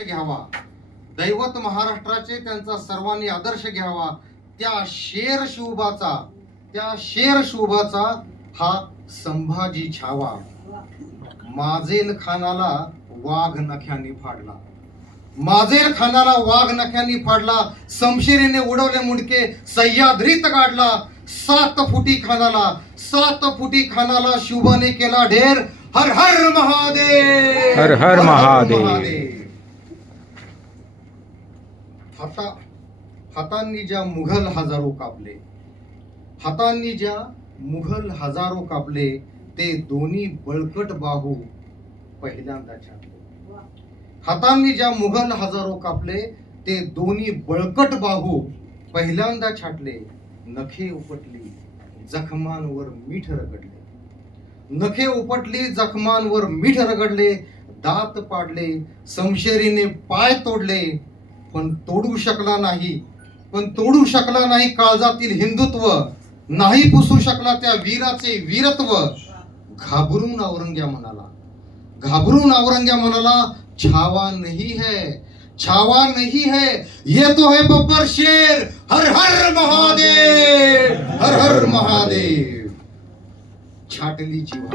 घ्यावा, दैवत महाराष्ट्राचे त्यांचा सर्वांनी आदर्श घ्यावा. त्या शेर शिवबाचा हा संभाजी छावा. माजेल खानाला वाघ नख्यांनी फाडला, माजेल खानाला वाघ नख्यांनी फाडला. शमशिरीने उडवले मुंडके, सह्याद्रीत काढला. 7 फुटी खानाला शिवबाने केला ढेर. हर हर महादेव, हर हर महादेव. हातांनी ज्या मुघल हजारो कापले, हातांनी ज्या मुघल हजारो कापले, ते दोन्ही बळकट बाहू पहिल्यांदा छाटले. हातांनी ज्या मुघल हजारो कापले, ते दोन्ही बळकट बाहू पहिल्यांदा छाटले. नखे उपटली जखमांवर मीठ रगडले, नखे उपटली जखमांवर मीठ रगडले. दात पाडले, शमशेरीने पाय तोडले, पण तोडू शकला नाही काळजातील हिंदुत्व. नाही पुसू शकला त्या वीराचे वीरत्व. घाबरून औरंग्या म्हणाला, छावा नहीं है, ये तो है बब्बर शेर. हर हर महादेव, हर हर महादेव. छाटली जीवा